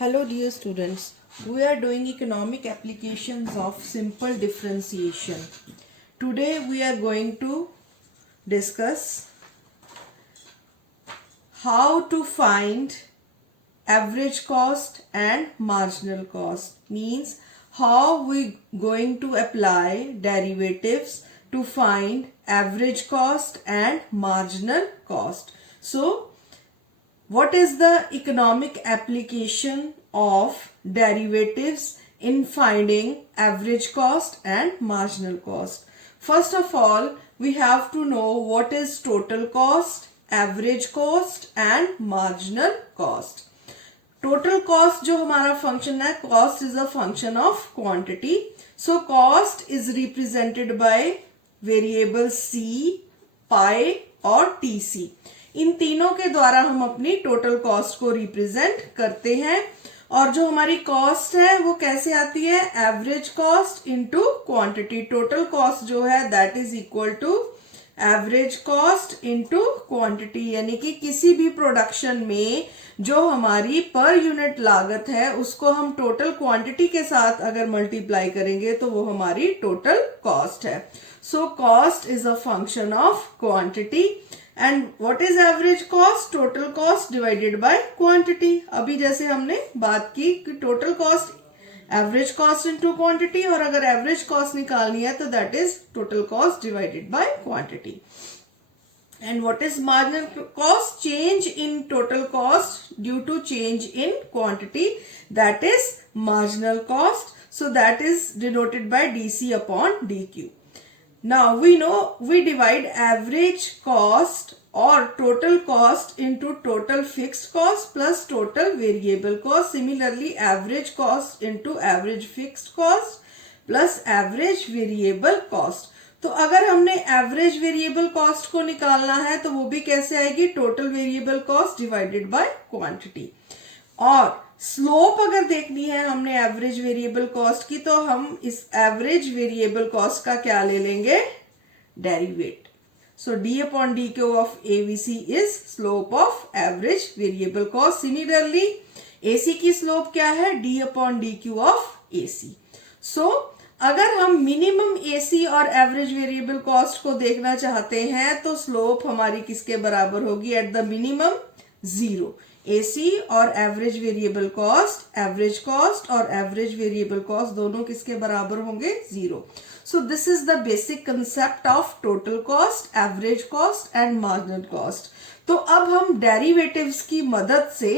Hello dear students, we are doing economic applications of simple differentiation. Today we are going to discuss how to find average cost and marginal cost. Means how we going to apply derivatives to find average cost and marginal cost. So what is the economic application of derivatives in finding average cost and marginal cost? First of all, we have to know what is total cost, average cost and marginal cost. Total cost जो हमारा function है, cost is a function of quantity. So cost is represented by variable C, pi और TC. इन तीनों के द्वारा हम अपनी total cost को रिप्रेजेंट करते हैं और जो हमारी कॉस्ट है वो कैसे आती है, average cost into quantity. Total cost जो है that is equal to average cost into quantity. यानी कि किसी भी प्रोडक्शन में जो हमारी पर यूनिट लागत है उसको हम टोटल क्वांटिटी के साथ अगर मल्टीप्लाई करेंगे तो वो हमारी टोटल कॉस्ट है. So cost is a function of quantity. And what is average cost, total cost divided by quantity. अभी जैसे हमने बात की कि total cost average cost into quantity और अगर एवरेज कॉस्ट निकालनी है तो that is total cost divided by quantity. And what is marginal cost, change in total cost due to change in quantity, that is marginal cost. So that is denoted by DC upon DQ. Now we know we divide average cost or total cost into total fixed cost plus total variable cost. Similarly, average cost into average fixed cost plus average variable cost. तो अगर हमने average variable cost को निकालना है तो वो भी कैसे आएगी, total variable cost divided by quantity. और स्लोप अगर देखनी है हमने एवरेज वेरिएबल कॉस्ट की तो हम इस एवरेज वेरिएबल कॉस्ट का क्या ले लेंगे, derivative. So D upon D Q of AVC is slope of average variable cost. Similarly AC की स्लोप क्या है, D upon D Q of AC. So अगर हम मिनिमम एसी और एवरेज वेरिएबल कॉस्ट को देखना चाहते हैं तो स्लोप हमारी किसके बराबर होगी, at the minimum zero. AC और average variable cost, average cost और एवरेज वेरिएबल कॉस्ट दोनों किसके बराबर होंगे, zero. So this is the basic concept of total cost, average cost and marginal cost. तो अब हम डेरिवेटिव्स की मदद से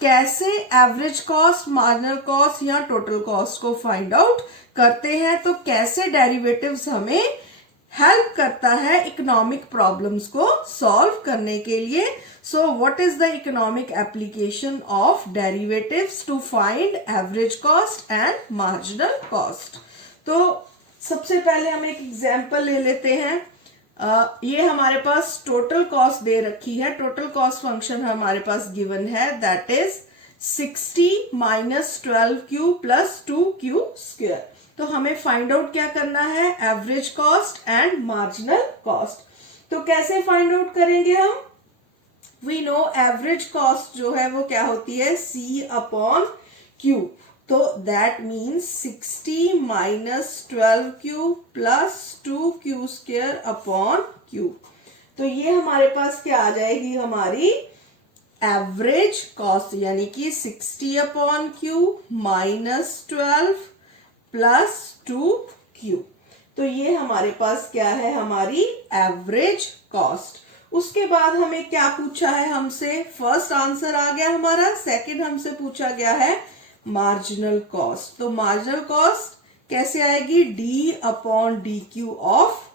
कैसे एवरेज कॉस्ट, मार्जिनल कॉस्ट या टोटल कॉस्ट को फाइंड आउट करते हैं, तो कैसे डेरिवेटिव्स हमें हेल्प करता है इकोनॉमिक प्रॉब्लम्स को सॉल्व करने के लिए. So what is the economic application of derivatives to find average cost and marginal cost. तो सबसे पहले हम एक एग्जांपल ले लेते हैं. ये हमारे पास टोटल कॉस्ट दे रखी है. टोटल कॉस्ट फंक्शन हमारे पास गिवन है, that is 60 minus 12q plus 2q square. तो हमें फाइंड आउट क्या करना है, average cost and marginal cost. तो कैसे फाइंड आउट करेंगे हम, वी नो एवरेज कॉस्ट जो है वो क्या होती है, C अपॉन Q. तो that means 60 minus 12q plus 2q square upon Q. तो ये हमारे पास क्या आ जाएगी, हमारी एवरेज कॉस्ट, यानी कि 60 upon Q minus 12 plus 2q. तो ये हमारे पास क्या है, हमारी एवरेज कॉस्ट. उसके बाद हमें क्या पूछा है हमसे, फर्स्ट आंसर आ गया हमारा. सेकंड हमसे पूछा गया है मार्जिनल कॉस्ट. तो मार्जिनल कॉस्ट कैसे आएगी, D upon D Q of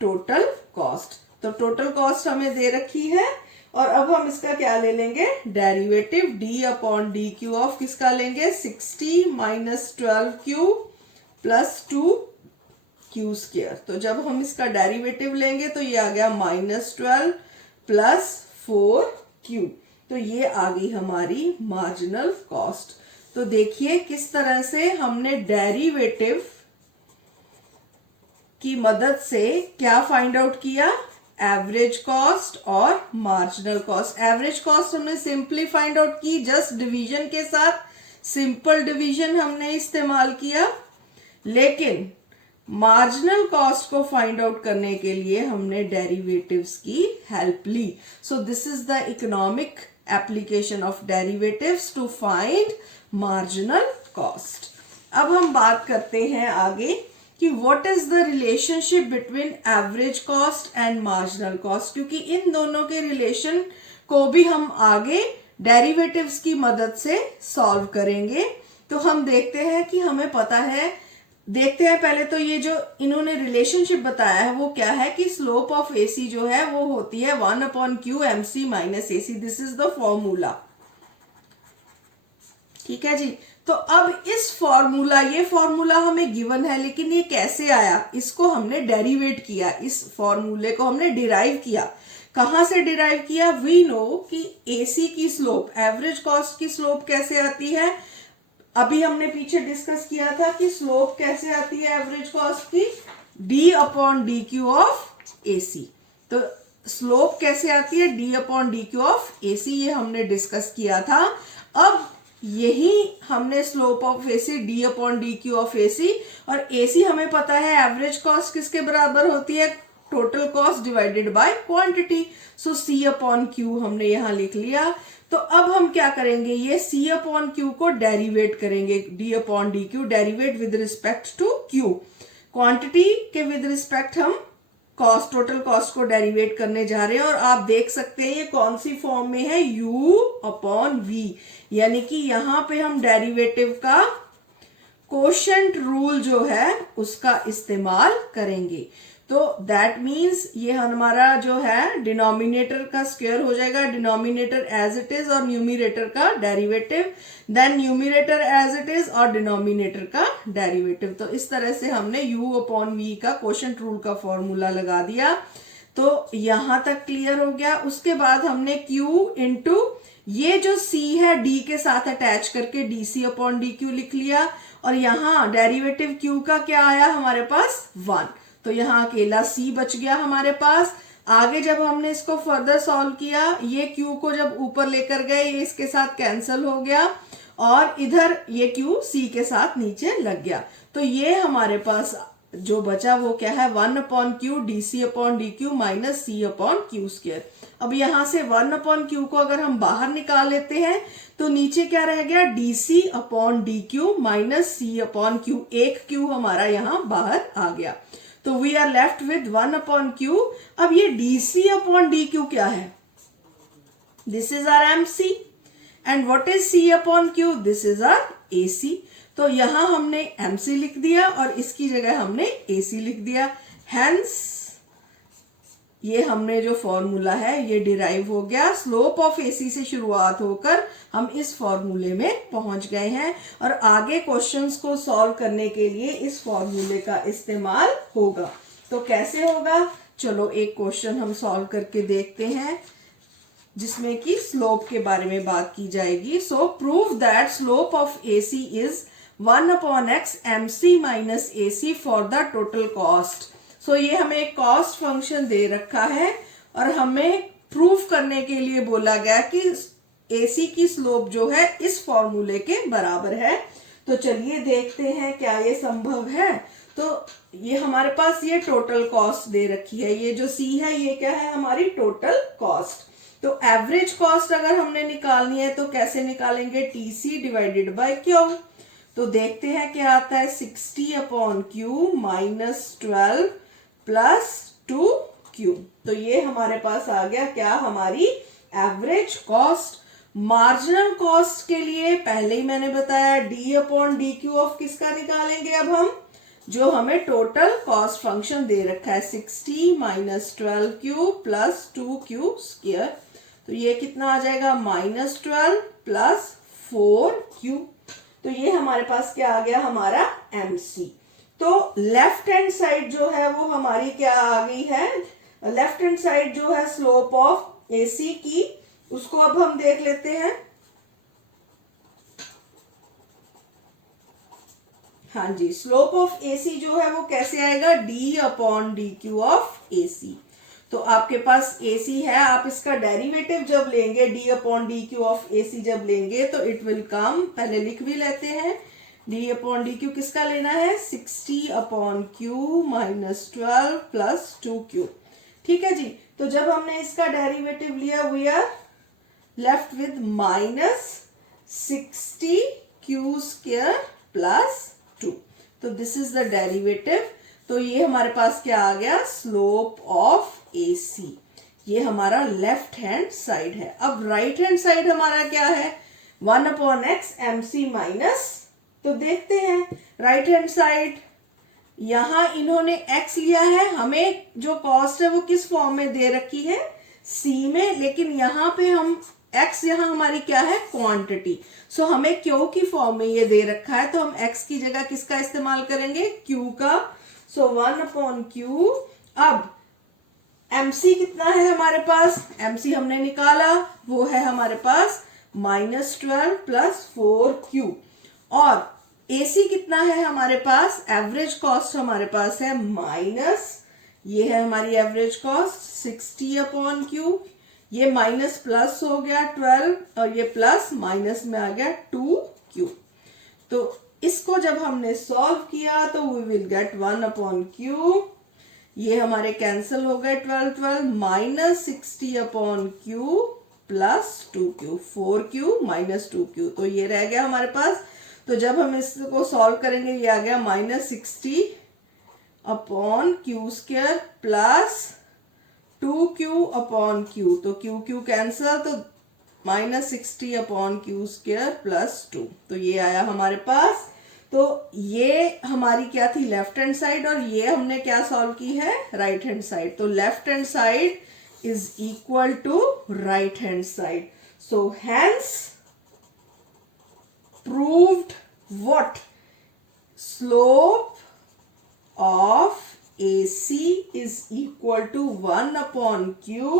total cost. तो टोटल कॉस्ट हमें दे रखी है और अब हम इसका क्या ले लेंगे, derivative. D upon D Q of किसका लेंगे, 60 minus 12q plus 2q square. तो जब हम इसका डेरिवेटिव लेंगे तो ये आ गया माइनस 12 प्लस 4q. तो ये आ गई हमारी मार्जिनल कॉस्ट. तो देखिए किस तरह से हमने डेरिवेटिव की मदद से क्या फाइंड आउट किया, एवरेज कॉस्ट और मार्जिनल कॉस्ट. एवरेज कॉस्ट हमने सिंपली फाइंड आउट की जस्ट डिवीजन के साथ. सिंपल डिवीजन हमने इस्तेमाल किया, लेकिन मार्जिनल कॉस्ट को फाइंड आउट करने के लिए हमने डेरिवेटिव्स की हेल्प ली. So this is the economic application of derivatives to find marginal cost. अब हम बात करते हैं आगे कि what is the relationship between average cost and marginal cost, क्योंकि इन दोनों के रिलेशन को भी हम आगे डेरिवेटिव्स की मदद से सॉल्व करेंगे. तो हम देखते हैं कि हमें पता है, देखते हैं पहले तो ये जो इन्होंने रिलेशनशिप बताया है वो क्या है कि स्लोप ऑफ एसी जो है वो होती है 1/q mc minus AC. This is the formula. ठीक है जी. तो अब इस फॉर्मूला, ये फॉर्मूला हमें गिवन है, लेकिन ये कैसे आया, इसको हमने डेरिवेट किया, इस फॉर्मूले को हमने डिराइव किया. कहां से डिराइव किया? वी नो कि एसी की स्लोप, एवरेज कॉस्ट की स्लोप कैसे आती है. अभी हमने पीछे डिस्कस किया था कि स्लोप कैसे आती है एवरेज कॉस्ट की, d/dq ऑफ एसी. तो स्लोप कैसे आती है? d/dq ऑफ एसी, ये हमने डिस्कस किया था. अब यही हमने slope of AC d/dq of AC, और एसी हमें पता है एवरेज कॉस्ट किसके बराबर होती है? Total cost divided by quantity. So c/q हमने यहां लिख लिया. तो अब हम क्या करेंगे, ये c/q को डेरिवेट करेंगे, d/dq derivate with respect to q. Quantity के विद रिस्पेक्ट हम कॉस्ट, टोटल कॉस्ट को डेरिवेट करने जा रहे हैं. और आप देख सकते हैं ये कौन सी फॉर्म में है, u/v, यानी कि यहां पे हम डेरिवेटिव का कोशेंट रूल जो है उसका इस्तेमाल करेंगे. तो दैट मीन्स ये हमारा जो है डिनोमिनेटर का स्क्वायर हो जाएगा, डिनोमिनेटर एज इट इज और न्यूमिनेटर का derivative, then numerator as it is और डिनोमिनेटर का डेरिवेटिव. तो इस तरह से हमने u/v का कोशेंट रूल का फॉर्मूला लगा दिया. तो यहां तक क्लियर हो गया. उसके बाद हमने q इंटू ये जो c है d के साथ अटैच करके dc/dq लिख लिया, और यहां डेरिवेटिव q का क्या आया हमारे पास 1. तो यहां अकेला c बच गया हमारे पास. आगे जब हमने इसको फर्दर सॉल्व किया, ये q को जब ऊपर लेकर गए ये इसके साथ कैंसिल हो गया, और इधर ये q c के साथ नीचे लग गया. तो ये हमारे पास जो बचा वो क्या है, 1/q dc/dq माइनस c/q². अब यहां से 1/q को अगर हम बाहर निकाल लेते हैं तो नीचे क्या रह गया, dc/dq माइनस c/q. एक q हमारा यहां बाहर आ गया. तो we are left with 1/q. अब ये dc/dq क्या है? This is our mc. And what is c/q? This is our ac. तो यहां हमने mc लिख दिया और इसकी जगह हमने ac लिख दिया. हेंस ये हमने जो फॉर्मूला है ये डिराइव हो गया. स्लोप ऑफ एसी से शुरुआत होकर हम इस फॉर्मूले में पहुंच गए हैं, और आगे क्वेश्चंस को सॉल्व करने के लिए इस फॉर्मूले का इस्तेमाल होगा. तो कैसे होगा, चलो एक क्वेश्चन हम सॉल्व करके देखते हैं जिसमें कि स्लोप के बारे में बात की जाएगी. So prove that slope of AC is 1/x mc minus AC for the total cost. So ये हमें एक कॉस्ट फंक्शन दे रखा है और हमें प्रूफ करने के लिए बोला गया कि एसी की स्लोप जो है इस फॉर्मूले के बराबर है. तो चलिए देखते हैं क्या ये संभव है. तो ये हमारे पास ये टोटल कॉस्ट दे रखी है, ये जो सी है ये क्या है, हमारी टोटल कॉस्ट. तो एवरेज कॉस्ट अगर हमने निकालनी है तो कैसे निकालेंगे, टीसी डिवाइडेड बाय क्यू. तो देखते हैं क्या आता है, 60/q माइनस 12 प्लस 2q. तो ये हमारे पास आ गया क्या, हमारी एवरेज कॉस्ट. मार्जिनल कॉस्ट के लिए पहले ही मैंने बताया d/dq ऑफ किसका निकालेंगे, अब हम जो हमें टोटल कॉस्ट फंक्शन दे रखा है 60 माइनस 12q प्लस 2q². तो ये कितना आ जाएगा, -12 प्लस 4q. तो ये हमारे पास क्या आ गया, हमारा mc. तो लेफ्ट हैंड साइड जो है वो हमारी क्या आ गई है, लेफ्ट हैंड साइड जो है स्लोप ऑफ एसी की, उसको अब हम देख लेते हैं. हाँ जी, स्लोप ऑफ एसी जो है वो कैसे आएगा, d/dq ऑफ एसी. तो आपके पास AC है, आप इसका डेरिवेटिव जब लेंगे d upon D Q of AC जब लेंगे तो इट विल कम, पहले लिख भी लेते हैं, d अपॉन डी क्यू किसका लेना है 60 upon Q minus 12 plus 2q। ठीक है जी, तो जब हमने इसका डेरिवेटिव लिया we are left with minus 60 q square plus 2। तो दिस इज द डेरिवेटिव। तो ये हमारे पास क्या आ गया, स्लोप ऑफ AC। ये हमारा लेफ्ट हैंड साइड है। अब राइट हैंड साइड हमारा क्या है, 1 अपॉन एक्स MC माइनस, तो देखते हैं राइट हैंड साइड, यहां इन्होंने x लिया है, हमें जो कॉस्ट है वो किस फॉर्म में दे रखी है C में, लेकिन यहाँ पे हम x यहाँ हमारी क्या है क्वांटिटी, सो हमें Q की फॉर्म में ये दे रखा है, तो हम x की जगह किसका इस्तेमाल करेंगे, Q का। सो 1 अपॉन क्यू। अब MC कितना है हमारे पास, MC हमने निकाला, वो है हमारे पास -12 प्लस 4q। और AC कितना है हमारे पास, एवरेज कॉस्ट हमारे पास है माइनस, ये है हमारी एवरेज कॉस्ट 60 अपॉन क्यू, ये माइनस प्लस हो गया 12 और ये प्लस माइनस में आ गया 2q। तो इसको जब हमने सॉल्व किया तो we will get 1 upon q, ये हमारे कैंसिल हो गए 12 minus 60 upon q plus 2q, 4q minus 2q, तो ये रह गया हमारे पास। तो जब हम इसको सॉल्व करेंगे ये आ गया -60 upon Q square plus 2q upon q, तो q कैंसिल, तो -60 अपॉन क्यू स्क्वायर प्लस 2, तो ये आया हमारे पास। तो ये हमारी क्या थी लेफ्ट हैंड साइड, और ये हमने क्या सॉल्व की है राइट हैंड साइड। तो left hand side is equal to right hand side. So hence proved what, slope of AC is equal to 1 upon Q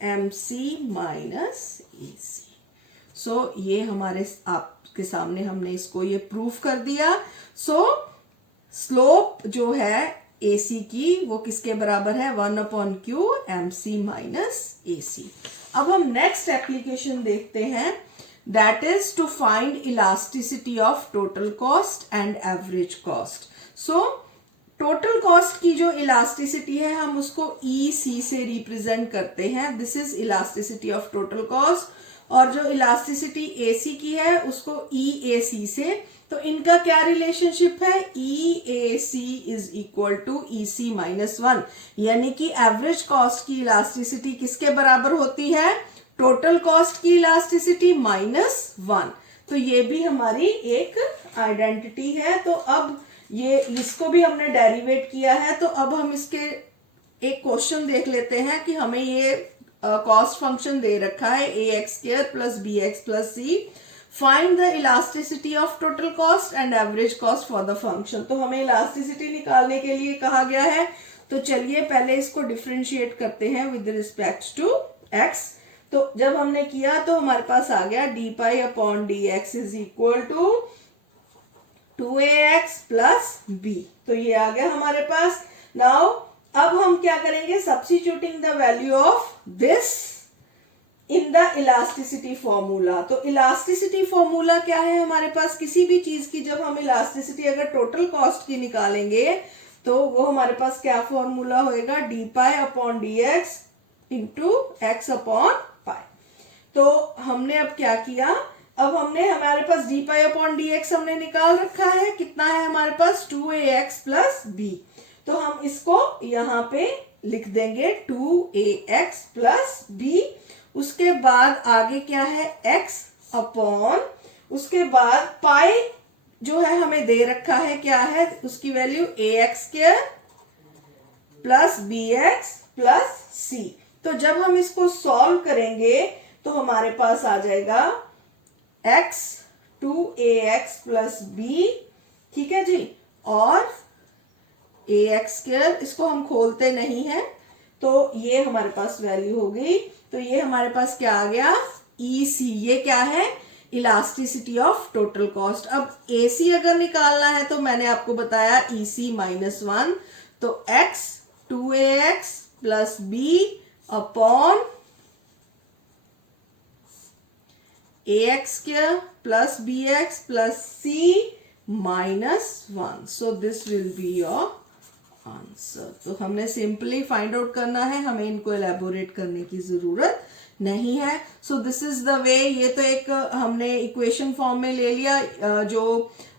MC minus AC। सो ये हमारे आपके सामने हमने इसको ये प्रूफ कर दिया। सो स्लोप जो है AC की वो किसके बराबर है, 1 upon Q MC minus AC। अब हम नेक्स्ट एप्लीकेशन देखते हैं, that is to find elasticity of total cost and average cost। so total cost की जो elasticity है हम उसको EC से represent करते हैं, this is elasticity of total cost, और जो elasticity AC की है उसको EAC से। तो इनका क्या रिलेशनशिप है, EAC is equal to EC minus 1, यानी कि एवरेज कॉस्ट की इलास्टिसिटी किसके बराबर होती है, टोटल कॉस्ट की इलास्टिसिटी -1। तो ये भी हमारी एक आइडेंटिटी है। तो अब ये इसको भी हमने डेरिवेट किया है, तो अब हम इसके एक क्वेश्चन देख लेते हैं कि हमें ये कॉस्ट फंक्शन दे रखा है ax² plus bx plus c, find the elasticity of total cost and average cost for the function. तो हमें इलास्टिसिटी निकालने के लिए कहा गया है, तो चलिए पहले इसको डिफरेंशिएट करते हैं विद रिस्पेक्ट टू x। तो जब हमने किया तो हमारे पास आ गया d pi upon D x is equal to 2ax plus b, तो ये आ गया हमारे पास। नाउ अब हम क्या करेंगे, substituting the value of this in the elasticity formula. तो इलास्टिसिटी फॉर्मूला क्या है हमारे पास, किसी भी चीज की जब हम इलास्टिसिटी अगर टोटल कॉस्ट की निकालेंगे तो वो हमारे पास क्या फॉर्मूला होएगा, D pi upon D X into X upon pi. तो हमने अब क्या किया, अब हमने हमारे पास D pi upon D X हमने निकाल रखा है, कितना है हमारे पास 2ax प्लस b। तो हम इसको यहाँ पे लिख देंगे 2ax प्लस b। उसके बाद आगे क्या है x अपॉन, उसके बाद पाई जो है हमें दे रखा है क्या है, उसकी value ax² plus bx plus c। तो जब हम इसको सॉल्व करेंगे तो हमारे पास आ जाएगा x 2ax प्लस b, ठीक है जी, और ax², इसको हम खोलते नहीं है, तो ये हमारे पास वैल्यू हो गई। तो ये हमारे पास क्या आ गया, EC, ये क्या है, इलास्टिसिटी ऑफ टोटल कॉस्ट। अब AC अगर निकालना है तो मैंने आपको बताया EC -1, तो x 2ax plus b upon ax square plus bx plus c minus 1. So this will be your answer. तो हमने सिंपली फाइंड आउट करना है, हमें इनको एलैबोरेट करने की जरूरत नहीं है. सो दिस इज द वे. ये तो एक हमने इक्वेशन फॉर्म में ले लिया जो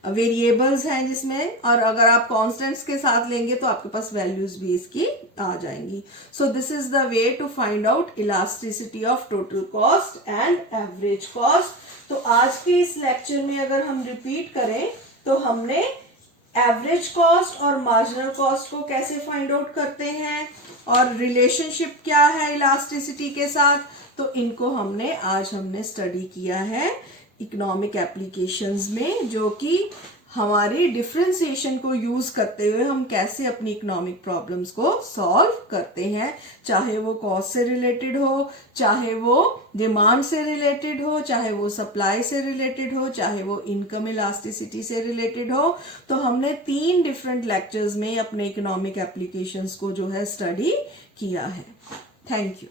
वेरिएबल्स हैं जिसमें, और अगर आप कांस्टेंट्स के साथ लेंगे तो आपके पास वैल्यूज भी इसकी आ जाएंगी. So this is the way to find out elasticity of total cost and average cost. तो आज के इस लेक्चर में अगर हम रिपीट करें तो हमने एवरेज कॉस्ट और मार्जिनल कॉस्ट को कैसे फाइंड आउट करते हैं और रिलेशनशिप क्या है इलास्टिसिटी के साथ, तो इनको हमने स्टडी किया है इकोनॉमिक एप्लीकेशंस में, जो कि हमारी डिफरेंशिएशन को यूज करते हुए हम कैसे अपनी इकोनॉमिक प्रॉब्लम्स को सॉल्व करते हैं, चाहे वो कॉस्ट से रिलेटेड हो, चाहे वो डिमांड से रिलेटेड हो, चाहे वो सप्लाई से रिलेटेड हो, चाहे वो इनकम इलास्टिसिटी से रिलेटेड हो. तो हमने 3 डिफरेंट लेक्चर्स में अपने इकोनॉमिक एप्लीकेशंस को जो है स्टडी किया है. Thank you.